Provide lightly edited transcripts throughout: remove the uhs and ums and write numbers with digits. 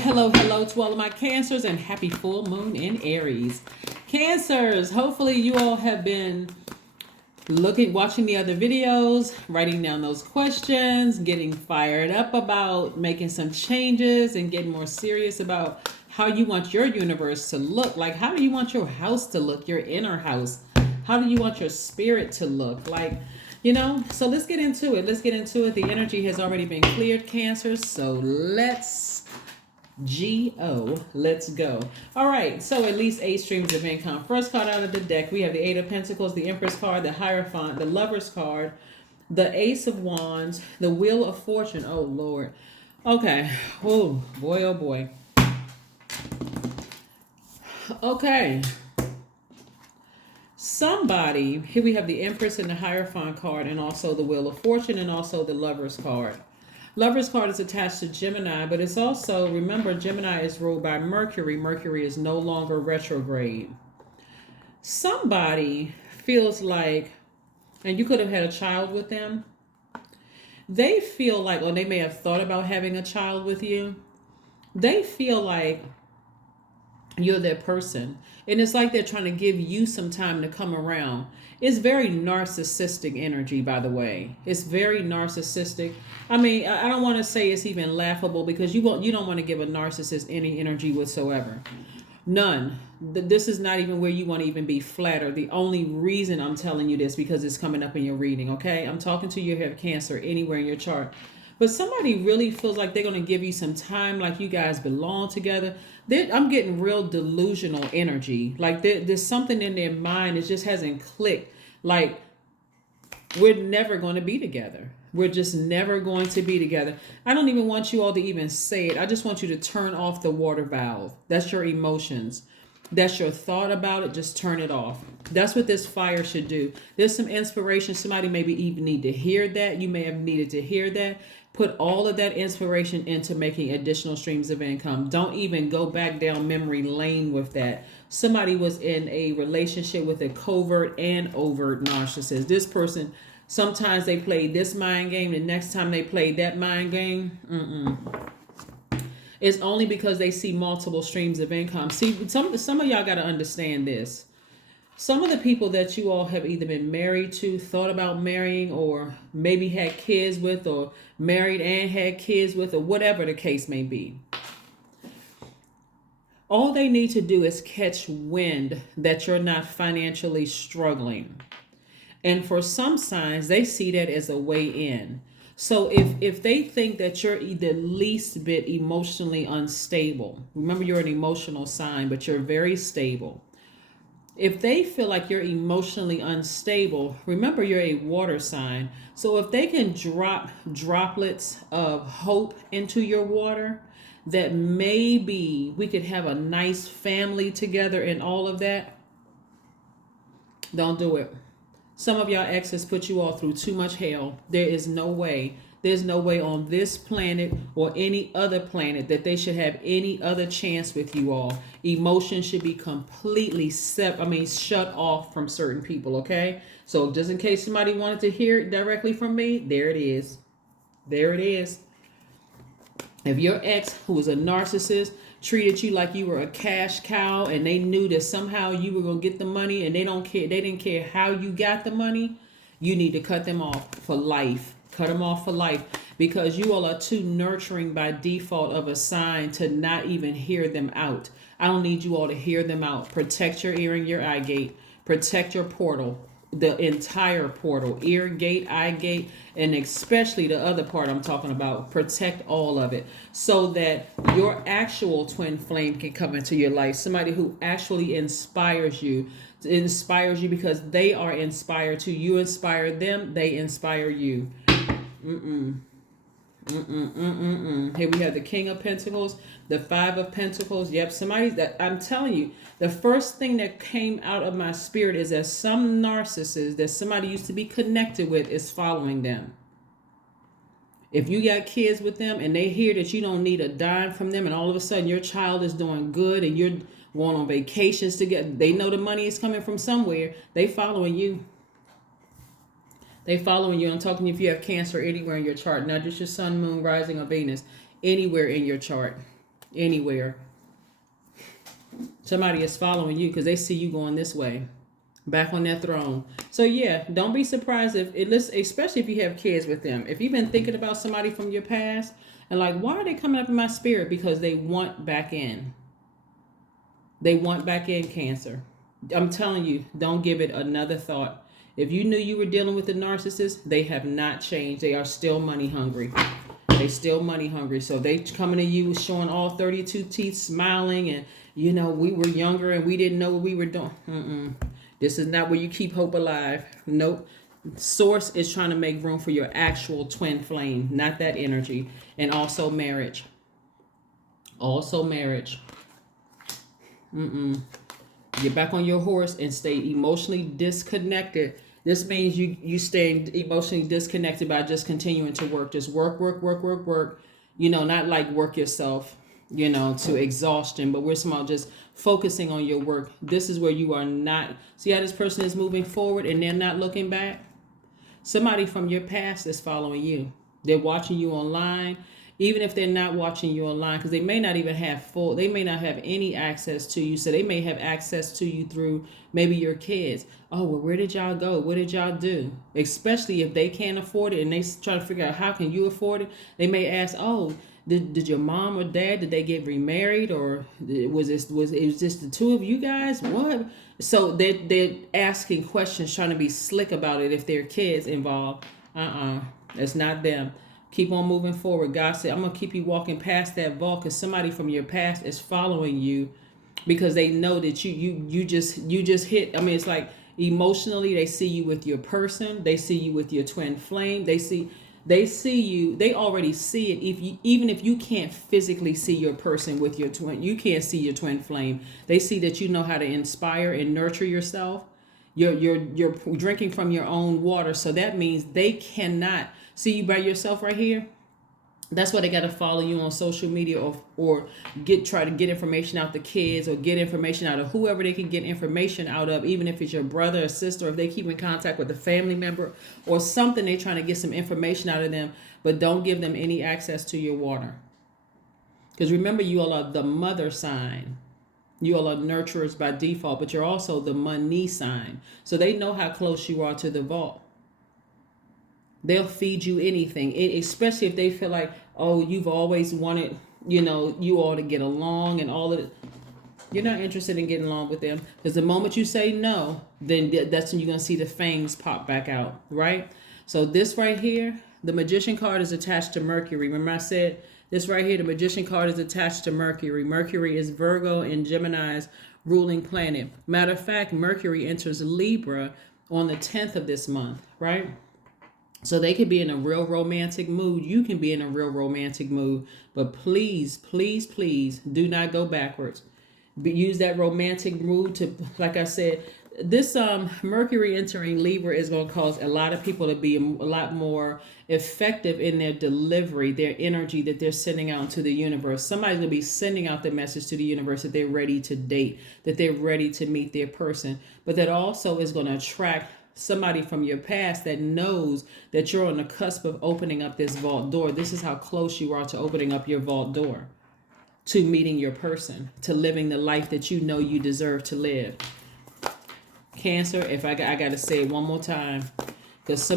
Hello to all of my Cancers and happy full moon in Aries. Cancers, hopefully you all have been watching the other videos, writing down those questions, getting fired up about making some changes and getting more serious about how you want your universe to look. Like, how do you want your house to look, your inner house? How do you want your spirit to look? So let's get into it. The energy has already been cleared, Cancers. So let's go. All right, so at least 8 streams of income. First card out of the deck, we have the Eight of Pentacles, the Empress card, the Hierophant, the Lover's card, the Ace of Wands, the Wheel of Fortune. Oh, Lord. Okay. Oh, boy, oh, boy. Okay. Somebody, here we have the Empress and the Hierophant card, and also the Wheel of Fortune, and also the Lover's card. Lover's card is attached to Gemini, but it's also, remember, Gemini is ruled by Mercury. Mercury is no longer retrograde. Somebody feels like, and you could have had a child with them, they feel like, or they may have thought about having a child with you, they feel like you're their person. And it's like they're trying to give you some time to come around. It's very narcissistic energy, by the way. It's very narcissistic. I mean, I don't want to say it's even laughable, because you don't want to give a narcissist any energy whatsoever. None. This is not even where you want to even be flattered. The only reason I'm telling you this, because it's coming up in your reading, okay? I'm talking to you who have Cancer anywhere in your chart. But somebody really feels like they're going to give you some time, like you guys belong together. I'm getting real delusional energy. Like there's something in their mind that just hasn't clicked. Like, we're never going to be together. We're just never going to be together. I don't even want you all to even say it. I just want you to turn off the water valve. That's your emotions. That's your thought about it. Just turn it off. That's what this fire should do. There's some inspiration. Somebody maybe even need to hear that. You may have needed to hear that. Put all of that inspiration into making additional streams of income. Don't even go back down memory lane with that. Somebody was in a relationship with a covert and overt narcissist. This person, sometimes they played this mind game, the next time they played that mind game. It's only because they see multiple streams of income. See, some of y'all got to understand this. Some of the people that you all have either been married to, thought about marrying, or maybe had kids with, or married and had kids with, or whatever the case may be. All they need to do is catch wind that you're not financially struggling. And for some signs, they see that as a way in. So if they think that you're the least bit emotionally unstable, remember you're an emotional sign, but you're very stable. If they feel like you're emotionally unstable, remember you're a water sign. So if they can drop droplets of hope into your water, that maybe we could have a nice family together and all of that, don't do it. Some of y'all exes put you all through too much hell. There is no way. There's no way on this planet or any other planet that they should have any other chance with you all. Emotion should be completely shut off from certain people, okay? So just in case somebody wanted to hear it directly from me, there it is. There it is. If your ex, who was a narcissist, treated you like you were a cash cow, and they knew that somehow you were going to get the money, and they didn't care how you got the money, you need to cut them off for life. Cut them off for life, because you all are too nurturing by default of a sign to not even hear them out. I don't need you all to hear them out. Protect your ear and your eye gate. Protect your portal. The entire portal. Ear gate, eye gate, and especially the other part I'm talking about. Protect all of it so that your actual twin flame can come into your life. Somebody who actually inspires you because they are inspired too. You inspire them, they inspire you. Here we have the King of Pentacles, the Five of Pentacles. Yep, somebody that I'm telling you, the first thing that came out of my spirit is that some narcissist that somebody used to be connected with is following them. If you got kids with them and they hear that you don't need a dime from them, and all of a sudden your child is doing good and you're going on vacations together, they know the money is coming from somewhere. They following you. They following you. I'm talking if you have Cancer anywhere in your chart, not just your sun, moon, rising, or Venus, anywhere in your chart. anywhere. Somebody is following you because they see you going this way, back on that throne. So yeah, don't be surprised if it lists, especially if you have kids with them. If you've been thinking about somebody from your past and like, why are they coming up in my spirit? Because they want back in. They want back in, Cancer. I'm telling you, don't give it another thought. If you knew you were dealing with a narcissist, they have not changed. They are still money hungry. They still money hungry. So they coming to you showing all 32 teeth, smiling, and you know, we were younger and we didn't know what we were doing. This is not where you keep hope alive. Nope. Source is trying to make room for your actual twin flame, not that energy. And also marriage. Also marriage. Get back on your horse and stay emotionally disconnected. This means you staying emotionally disconnected by just continuing to work. Just work. You know, not like work yourself, you know, to exhaustion, but we're somehow just focusing on your work. This is where you are not. See how this person is moving forward and they're not looking back? Somebody from your past is following you. They're watching you online. Even if they're not watching you online, because they may not even have they may not have any access to you. So they may have access to you through maybe your kids. Oh, well, where did y'all go? What did y'all do? Especially if they can't afford it and they try to figure out how can you afford it. They may ask, oh, did your mom or dad, did they get remarried? Or was it just the two of you guys? What? So they're asking questions, trying to be slick about it if their kids involved. It's not them. Keep on moving forward. God said, I'm going to keep you walking past that vault because somebody from your past is following you because they know that you just hit. I mean, it's like emotionally, they see you with your person. They see you with your twin flame. They see you. They already see it. Even if you can't physically see your person with your twin, you can't see your twin flame. They see that you know how to inspire and nurture yourself. You're drinking from your own water. So that means they cannot see you by yourself right here. That's why they got to follow you on social media or try to get information out the kids or get information out of whoever they can get information out of, even if it's your brother or sister, or if they keep in contact with a family member or something, they're trying to get some information out of them, but don't give them any access to your water. Because remember, you all are the mother sign. You all are nurturers by default, but you're also the money sign. So they know how close you are to the vault. They'll feed you anything, especially if they feel like, oh, you've always wanted, you know, you all to get along and all of it. You're not interested in getting along with them because the moment you say no, then that's when you're going to see the fangs pop back out, right? So this right here, the Magician card is attached to Mercury. Remember I said this right here, the Magician card is attached to Mercury. Mercury is Virgo and Gemini's ruling planet. Matter of fact, Mercury enters Libra on the 10th of this month, right? So they could be in a real romantic mood. You can be in a real romantic mood. But please, please, please do not go backwards. Use that romantic mood to, like I said, this Mercury entering Libra is going to cause a lot of people to be a lot more effective in their delivery, their energy that they're sending out into the universe. Somebody's going to be sending out the message to the universe that they're ready to date, that they're ready to meet their person. But that also is going to attract somebody from your past that knows that you're on the cusp of opening up this vault door. This is how close you are to opening up your vault door, to meeting your person, to living the life that you know you deserve to live. Cancer, if I got to say it one more time, because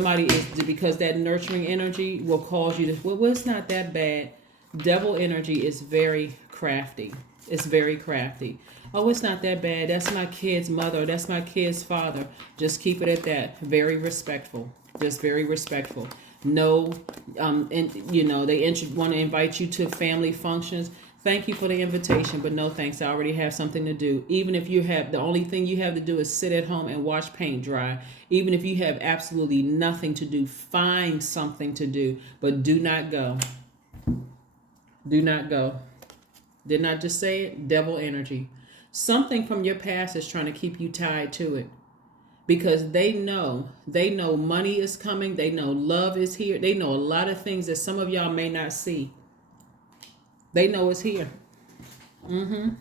because that nurturing energy will cause you to, well, it's not that bad. Devil energy is very crafty. It's very crafty. Oh, it's not that bad. That's my kid's mother. That's my kid's father. Just keep it at that. Very respectful. Just very respectful. No, and you know, they want to invite you to family functions. Thank you for the invitation, but no thanks. I already have something to do. Even if you have, the only thing you have to do is sit at home and watch paint dry. Even if you have absolutely nothing to do, find something to do, but do not go. Do not go. Did not just say it? Devil energy. Something from your past is trying to keep you tied to it. Because they know money is coming. They know love is here. They know a lot of things that some of y'all may not see. They know it's here. And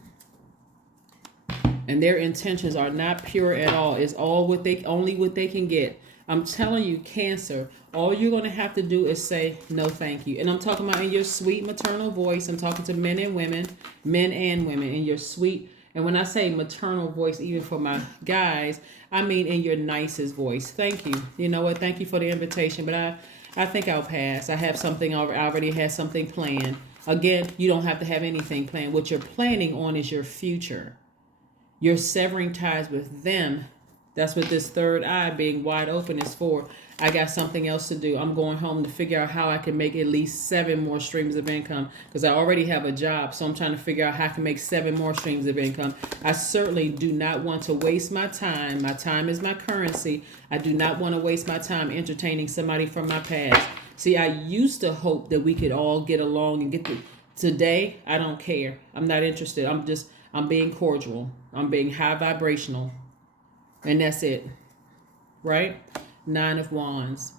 their intentions are not pure at all. It's all only what they can get. I'm telling you, Cancer, all you're going to have to do is say no thank you. And I'm talking about in your sweet maternal voice. I'm talking to men and women, in your sweet. And when I say maternal voice, even for my guys, I mean in your nicest voice. Thank you. You know what? Thank you for the invitation. But I think I'll pass. I have something, I already had something planned. Again, you don't have to have anything planned. What you're planning on is your future. You're severing ties with them. That's what this third eye being wide open is for. I got something else to do. I'm going home to figure out how I can make at least 7 more streams of income because I already have a job. So I'm trying to figure out how I can make 7 more streams of income. I certainly do not want to waste my time. My time is my currency. I do not want to waste my time entertaining somebody from my past. See, I used to hope that we could all get along and today, I don't care. I'm not interested. I'm being cordial. I'm being high vibrational. And that's it. Right? 9 of Wands.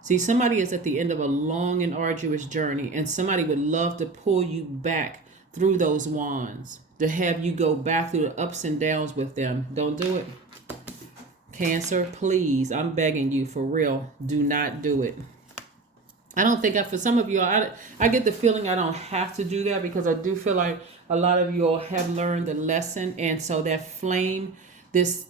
See, somebody is at the end of a long and arduous journey, and somebody would love to pull you back through those wands, to have you go back through the ups and downs with them. Don't do it. Cancer, please, I'm begging you for real, do not do it. I don't think for some of you, I get the feeling I don't have to do that because I do feel like a lot of you all have learned the lesson, and so that flame, this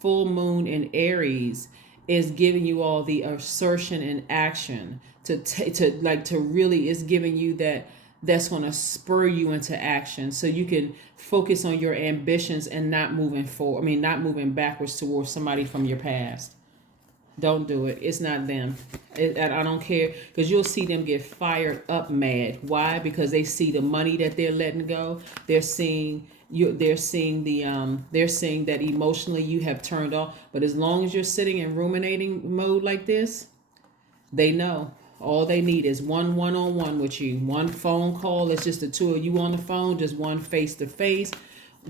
full moon in Aries is giving you all the assertion and action to really is giving you that's going to spur you into action so you can focus on your ambitions and not moving backwards towards somebody from your past. Don't do it. It's not them. I don't care because you'll see them get fired up mad. Why? Because they see the money that they're letting go. They're seeing that emotionally you have turned off. But as long as you're sitting in ruminating mode like this, they know all they need is one-on-one with you. One phone call. It's just the two of you on the phone, just one face-to-face.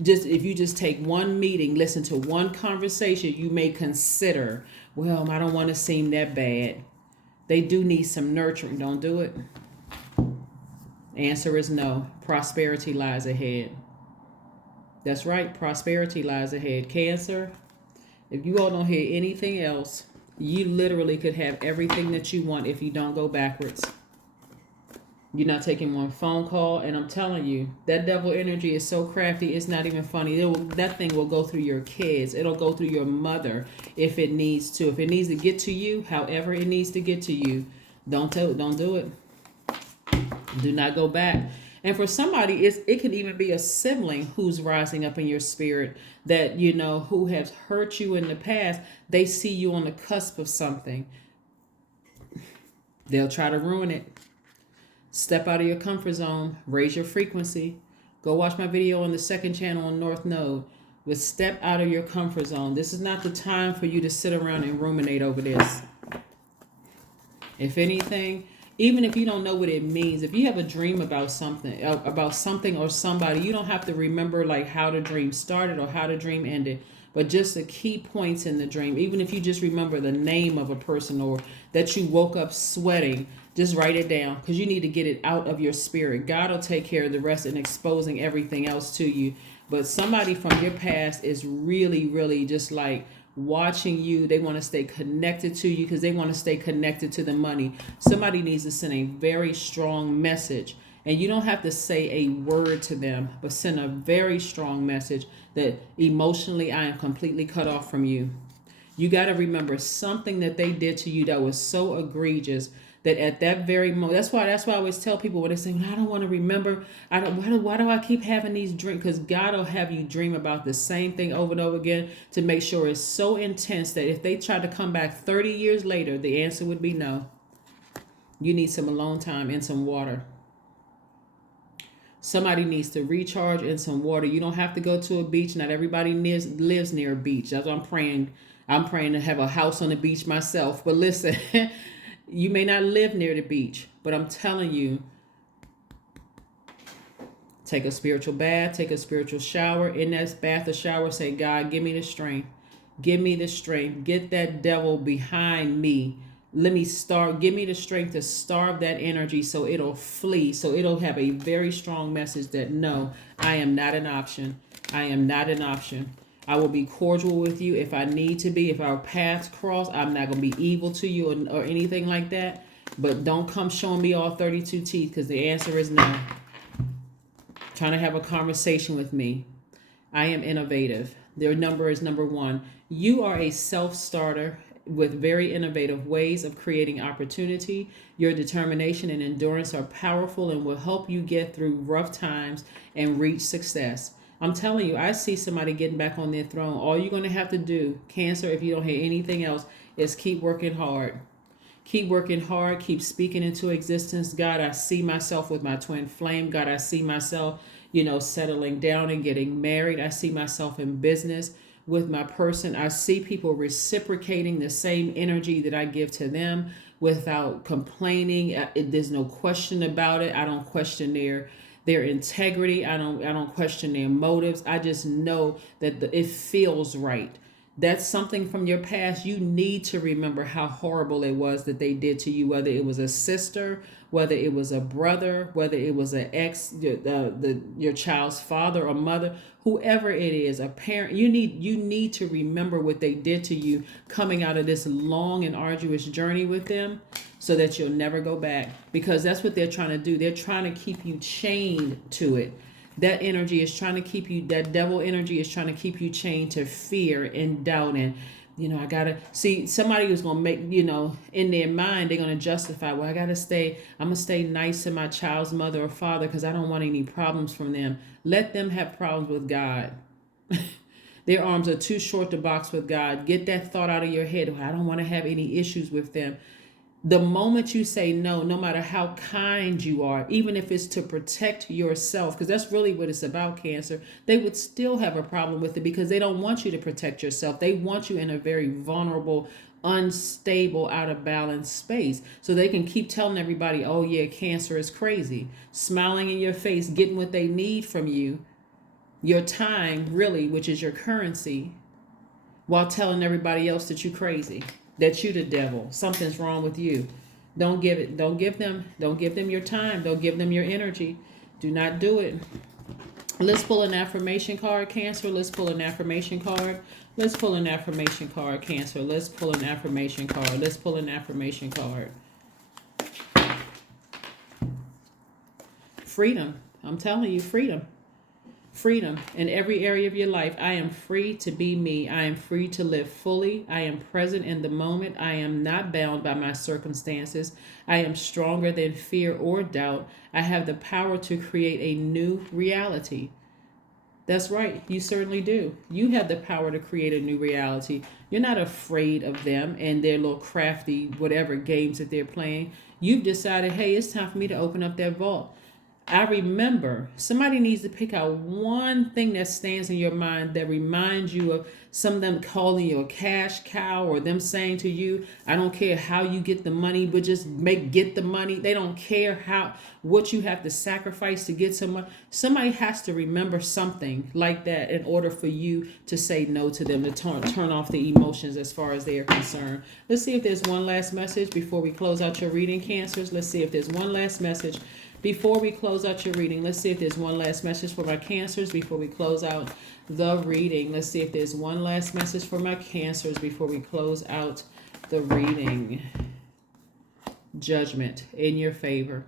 Just if you just take one meeting, listen to one conversation, you may consider, well, I don't want to seem that bad. They do need some nurturing. Don't do it. Answer is no. Prosperity lies ahead. That's right. Prosperity lies ahead. Cancer, if you all don't hear anything else, you literally could have everything that you want if you don't go backwards. You're not taking one phone call, and I'm telling you, that devil energy is so crafty, it's not even funny. That thing will go through your kids. It'll go through your mother if it needs to. If it needs to get to you, however it needs to get to you, don't do it. Do not go back. And for somebody, it could even be a sibling who's rising up in your spirit that, who has hurt you in the past. They see you on the cusp of something. They'll try to ruin it. Step out of your comfort zone. Raise your frequency. Go watch my video on the second channel on North Node. But step out of your comfort zone. This is not the time for you to sit around and ruminate over this. If anything, even if you don't know what it means, if you have a dream about something or somebody, you don't have to remember like how the dream started or how the dream ended. But just the key points in the dream, even if you just remember the name of a person or that you woke up sweating, just write it down because you need to get it out of your spirit. God will take care of the rest and exposing everything else to you. But somebody from your past is really, really just like watching you. They want to stay connected to you because they want to stay connected to the money. Somebody needs to send a very strong message. And you don't have to say a word to them, but send a very strong message that emotionally I am completely cut off from you. You got to remember something that they did to you that was so egregious that at that very moment, that's why I always tell people when they say, I don't want to remember, why do I keep having these dreams? Because God will have you dream about the same thing over and over again to make sure it's so intense that if they try to come back 30 years later, the answer would be no. You need some alone time and some water. Somebody needs to recharge in some water. You don't have to go to a beach. Not everybody lives near a beach. That's what I'm praying. I'm praying to have a house on the beach myself. But listen, you may not live near the beach, but I'm telling you, take a spiritual bath, take a spiritual shower. In that bath or shower, say, God, give me the strength. Give me the strength. Get that devil behind me. Give me the strength to starve that energy so it'll flee. So it'll have a very strong message that no, I am not an option. I am not an option. I will be cordial with you if I need to be. If our paths cross, I'm not going to be evil to you or anything like that. But don't come showing me all 32 teeth, because the answer is no. Trying to have a conversation with me. I am innovative. Their number is number 1. You are a self-starter with very innovative ways of creating opportunity. Your determination and endurance are powerful and will help you get through rough times and reach success. I'm telling you, I see somebody getting back on their throne. All you're going to have to do, Cancer, if you don't hear anything else, is keep working hard. Keep working hard. Keep speaking into existence. God, I see myself with my twin flame. God, I see myself, settling down and getting married. I see myself in business with my person. I see people reciprocating the same energy that I give to them without complaining. There's no question about it. I don't question their integrity. I don't question their motives. I just know that it feels right. That's something from your past. You need to remember how horrible it was that they did to you, whether it was a sister, whether it was a brother, whether it was an ex, your child's father or mother, whoever it is, a parent. You need to remember what they did to you coming out of this long and arduous journey with them, so that you'll never go back, because that's what they're trying to do. They're trying to keep you chained to it. That energy is trying to keep you, that devil energy is trying to keep you chained to fear and doubt. And, I got to see somebody who's going to make, in their mind, they're going to justify, well, I'm going to stay nice to my child's mother or father because I don't want any problems from them. Let them have problems with God. Their arms are too short to box with God. Get that thought out of your head. I don't want to have any issues with them. The moment you say no, no matter how kind you are, even if it's to protect yourself, because that's really what it's about, Cancer, they would still have a problem with it because they don't want you to protect yourself. They want you in a very vulnerable, unstable, out of balance space. So they can keep telling everybody, oh yeah, Cancer is crazy, smiling in your face, getting what they need from you, your time, really, which is your currency, while telling everybody else that you're crazy, that you the devil, something's wrong with you. Don't give them your time. Don't give them your energy. Do not do it. Let's pull an affirmation card, Cancer. Let's pull an affirmation card. Let's pull an affirmation card, Cancer. Let's pull an affirmation card. Let's pull an affirmation card. Freedom. I'm telling you, freedom. Freedom in every area of your life. I am free to be me. I am free to live fully. I am present in the moment. I am not bound by my circumstances. I am stronger than fear or doubt. I have the power to create a new reality. That's right. You certainly do. You have the power to create a new reality. You're not afraid of them and their little crafty whatever games that they're playing. You've decided, hey, it's time for me to open up that vault. I remember somebody needs to pick out one thing that stands in your mind that reminds you of some of them calling you a cash cow, or them saying to you, I don't care how you get the money, but just get the money. They don't care what you have to sacrifice to get some money. Somebody has to remember something like that in order for you to say no to them, to turn off the emotions as far as they are concerned. Let's see if there's one last message before we close out your reading, Cancers. Let's see if there's one last message before we close out your reading. Let's see if there's one last message for my Cancers before we close out the reading. Let's see if there's one last message for my Cancers before we close out the reading. Judgment in your favor.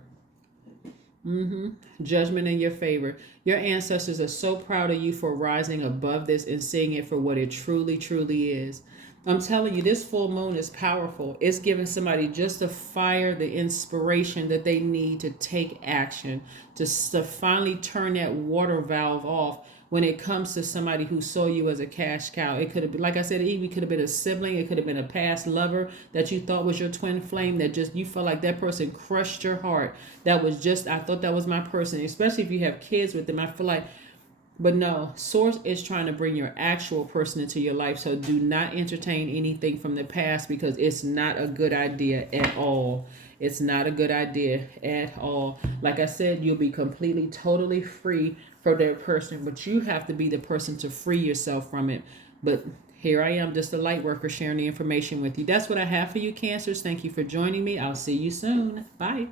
Judgment in your favor. Your ancestors are so proud of you for rising above this and seeing it for what it truly, truly is. I'm telling you, this full moon is powerful. It's giving somebody just the fire, the inspiration that they need to take action, to finally turn that water valve off when it comes to somebody who saw you as a cash cow. It could have been, like I said, it could have been a sibling. It could have been a past lover that you thought was your twin flame, that just you felt like that person crushed your heart. That was just, I thought that was my person, especially if you have kids with them. I feel like, but no, Source is trying to bring your actual person into your life. So do not entertain anything from the past, because it's not a good idea at all. It's not a good idea at all. Like I said, you'll be completely, totally free from that person, but you have to be the person to free yourself from it. But here I am, just a light worker, sharing the information with you. That's what I have for you, Cancers. Thank you for joining me. I'll see you soon. Bye.